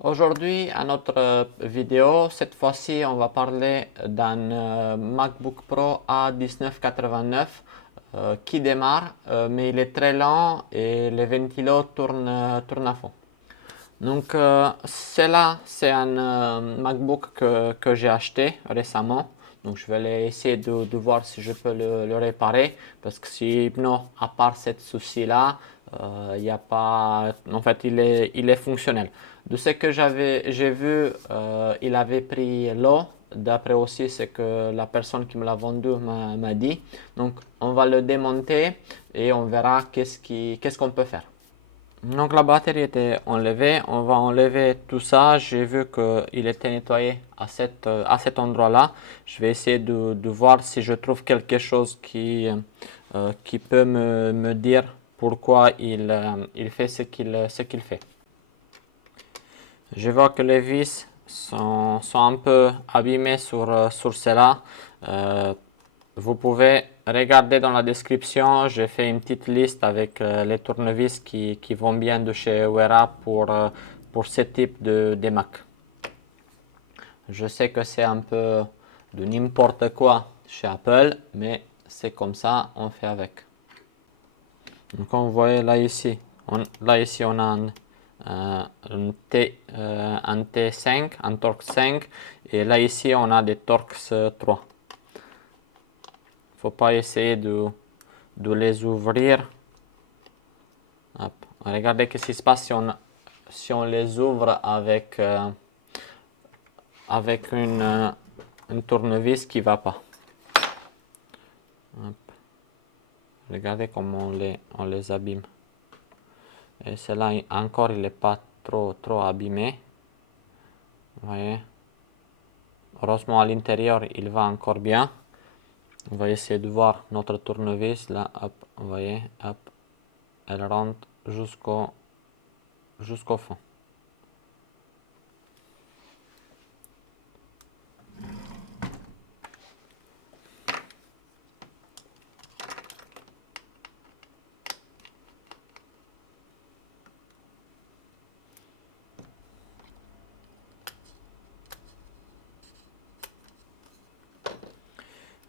Aujourd'hui, à notre vidéo, cette fois-ci, on va parler d'un MacBook Pro A1989 qui démarre, mais il est très lent et les ventilos tournent à fond. Donc, c'est un MacBook que j'ai acheté récemment. Donc, je vais essayer de voir si je peux le réparer. Parce que sinon, à part cette souci-là, il y a pas. En fait, il est fonctionnel. De ce que j'ai vu, il avait pris l'eau. D'après aussi ce que la personne qui me l'a vendu m'a dit. Donc, on va le démonter et on verra qu'est-ce qu'on peut faire. Donc la batterie était enlevée, on va enlever tout ça. J'ai vu qu'il était nettoyé à cet endroit-là. Je vais essayer de voir si je trouve quelque chose qui peut me dire pourquoi il fait ce qu'il fait. Je vois que les vis sont un peu abîmées sur cela. Euh, Vous pouvez regarder dans la description, j'ai fait une petite liste avec les tournevis qui vont bien de chez Wera pour ce type de Mac. Je sais que c'est un peu de n'importe quoi chez Apple, mais c'est comme ça, on fait avec. Donc on voit là ici, on a un T5, un Torx 5, et là ici on a des Torx 3. Faut pas essayer de les ouvrir. Hop. Regardez ce qui se passe si on les ouvre avec une tournevis qui va pas. Hop. Regardez comment on les abîme. Et celle-là encore, il n'est pas trop abîmé. Vous voyez. Heureusement à l'intérieur, il va encore bien. On va essayer de voir notre tournevis. Là, hop, vous voyez, hop, elle rentre jusqu'au fond.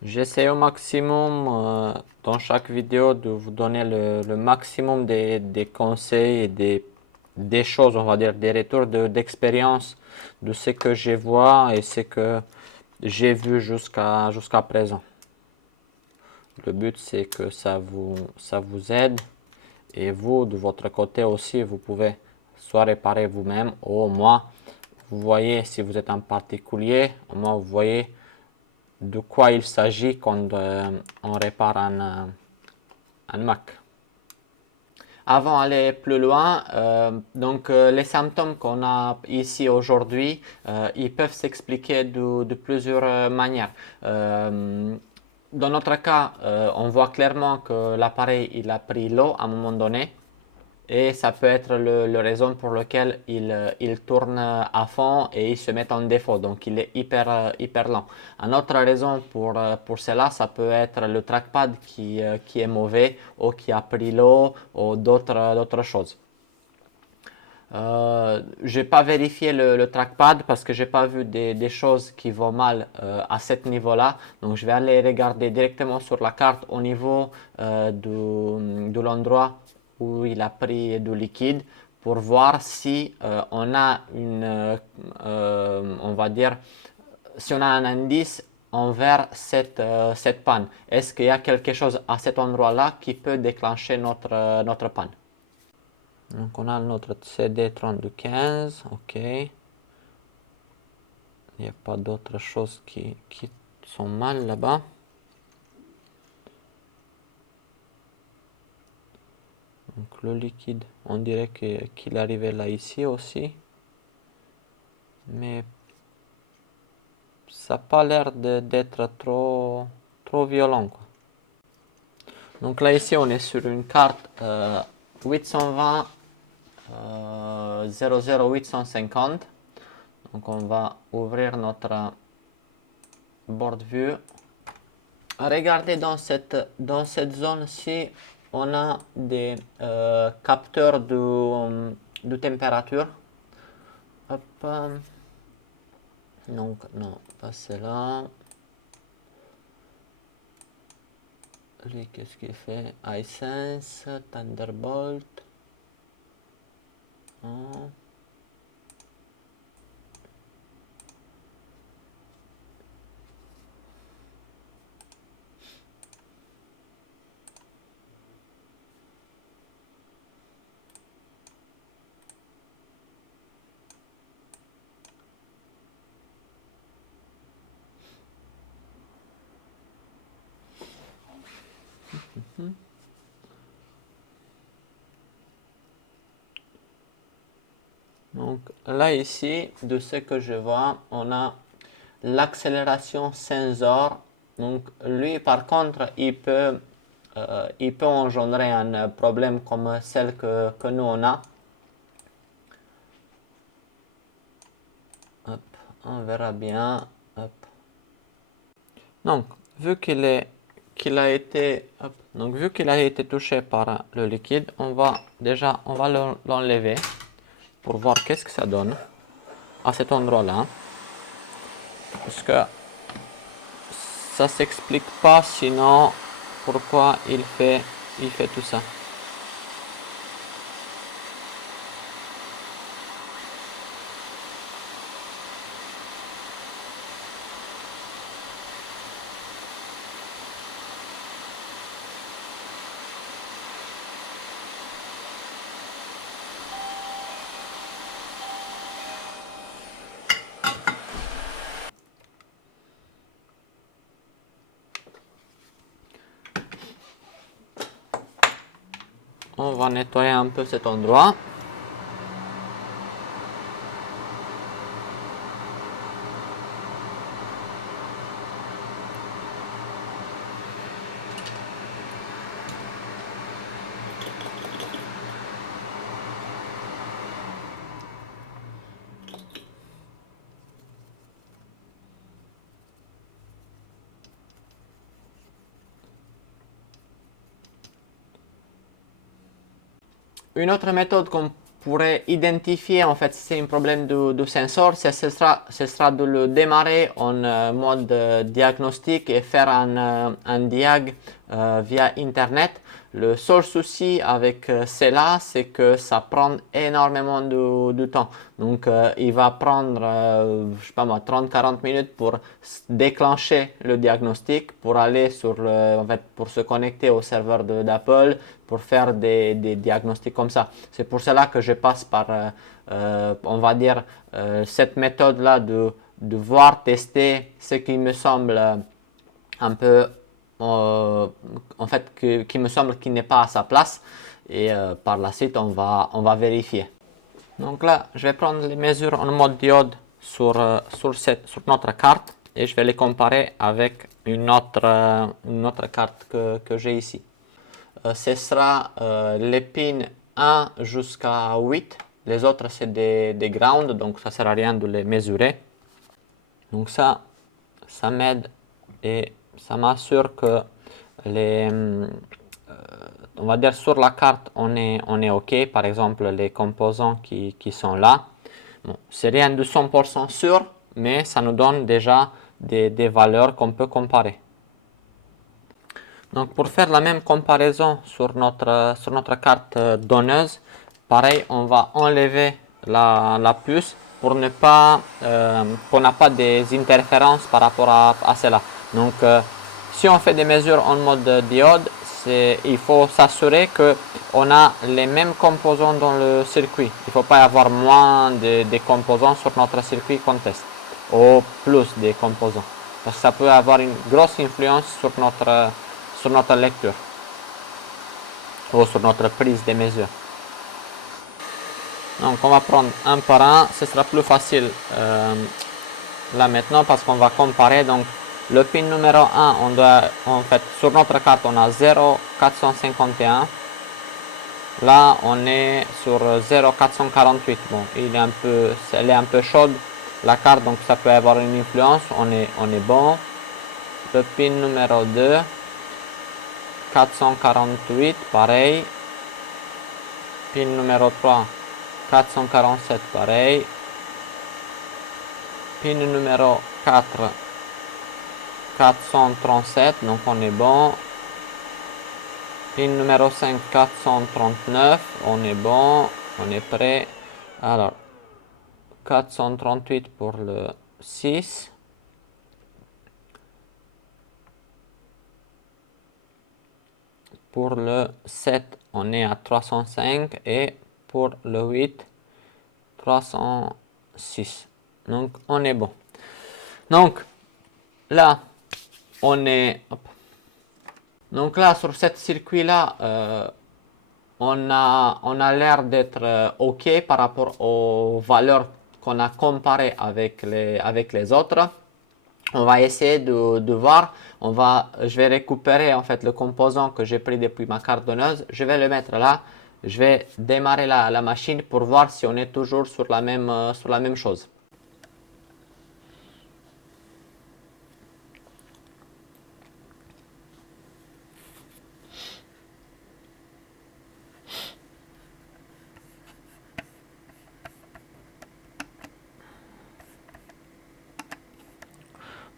J'essaie au maximum dans chaque vidéo de vous donner le maximum des conseils et des choses, on va dire, des retours d'expérience de ce que je vois et ce que j'ai vu jusqu'à présent. Le but, c'est que ça vous aide et vous, de votre côté aussi, vous pouvez soit réparer vous-même ou au moins, vous voyez si vous êtes en particulier, au moins vous voyez de quoi il s'agit quand on répare un Mac. Avant d'aller plus loin, les symptômes qu'on a ici aujourd'hui, ils peuvent s'expliquer de plusieurs manières. Dans notre cas, on voit clairement que l'appareil il a pris l'eau à un moment donné. Et ça peut être le raison pour laquelle il tourne à fond et il se met en défaut. Donc il est hyper lent. Une autre raison pour cela, ça peut être le trackpad qui est mauvais ou qui a pris l'eau ou d'autres choses. J'ai pas vérifié le trackpad parce que j'ai pas vu des choses qui vont mal à ce niveau-là. Donc je vais aller regarder directement sur la carte au niveau de l'endroit où il a pris du liquide pour voir si on a on va dire, si on a un indice envers cette panne. Est-ce qu'il y a quelque chose à cet endroit-là qui peut déclencher notre panne? Donc on a notre CD3215, ok. Il n'y a pas d'autres choses qui sont mal là-bas. Donc le liquide, on dirait qu'il arrivait là ici aussi. Mais ça n'a pas l'air d'être trop violent, quoi. Donc là ici on est sur une carte 820 00850. Donc on va ouvrir notre board view. Regardez dans cette zone-ci, on a des capteurs de température. hop. Donc, non, pas celle-là. Lui, qu'est-ce qu'il fait? iSense, Thunderbolt. Non. Donc là ici, de ce que je vois, on a l'accélération sensor. Donc lui par contre, il peut engendrer un problème comme celle que nous on a. Hop, on verra bien. Hop. Donc vu qu'il a été vu qu'il a été touché par le liquide, on va l'enlever pour voir qu'est-ce que ça donne à cet endroit-là. Parce que ça s'explique pas sinon pourquoi il fait tout ça. On va nettoyer un peu cet endroit. Une autre méthode qu'on pourrait identifier en fait si c'est un problème de sensor, ce sera de le démarrer en mode diagnostic et faire un diag via internet. Le seul souci avec cela, c'est que ça prend énormément de temps. Donc il va prendre, je sais pas moi, 30-40 minutes pour déclencher le diagnostic, pour aller pour se connecter au serveur d'Apple, pour faire des diagnostics comme ça. C'est pour cela que je passe par, on va dire, cette méthode-là de voir, tester ce qui me semble un peu, en fait, qui me semble qu'il n'est pas à sa place. Et par la suite, on va vérifier. Donc là, je vais prendre les mesures en mode diode sur notre carte et je vais les comparer avec une autre carte que j'ai ici. Ce sera les pins 1 jusqu'à 8. Les autres, c'est des ground, donc ça ne sert à rien de les mesurer. Donc ça m'aide et ça m'assure que on va dire sur la carte, on est OK. Par exemple, les composants qui sont là. Bon, c'est rien de 100% sûr, mais ça nous donne déjà des valeurs qu'on peut comparer. Donc pour faire la même comparaison sur notre carte donneuse, pareil, on va enlever la puce pour ne pas qu'on n'a pas des interférences par rapport à cela. Donc si on fait des mesures en mode diode, il faut s'assurer qu'on a les mêmes composants dans le circuit. Il ne faut pas avoir moins de composants sur notre circuit qu'on teste, ou plus des composants, parce que ça peut avoir une grosse influence sur notre lecture ou sur notre prise de mesure. Donc on va prendre un par un, ce sera plus facile là maintenant parce qu'on va comparer. Donc le pin numéro 1, on doit, en fait, sur notre carte on a 0,451. Là on est sur 0,448. Bon, elle est un peu chaude la carte, donc ça peut avoir une influence. On est bon. Le pin numéro 2, 448, pareil. Pin numéro 3, 447, pareil. Pin numéro 4, 437, donc on est bon. Pin numéro 5, 439, on est bon, on est prêt. Alors, 438 pour le 6. Pour le 7, on est à 305 et pour le 8, 306. Donc, on est bon. Donc, là, on est... hop. Donc là, sur ce circuit-là, on a l'air d'être OK par rapport aux valeurs qu'on a comparées avec les autres. On va essayer de voir. Je vais récupérer en fait le composant que j'ai pris depuis ma cardonneuse. Je vais le mettre là. Je vais démarrer la machine pour voir si on est toujours sur la même chose.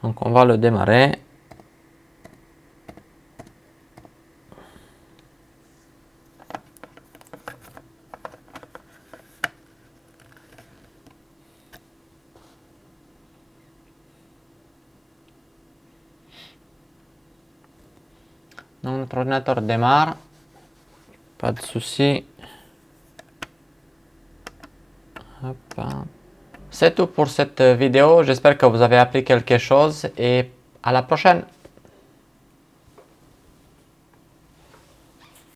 Donc on va le démarrer. Donc notre ordinateur démarre. Pas de souci. C'est tout pour cette vidéo. J'espère que vous avez appris quelque chose et à la prochaine.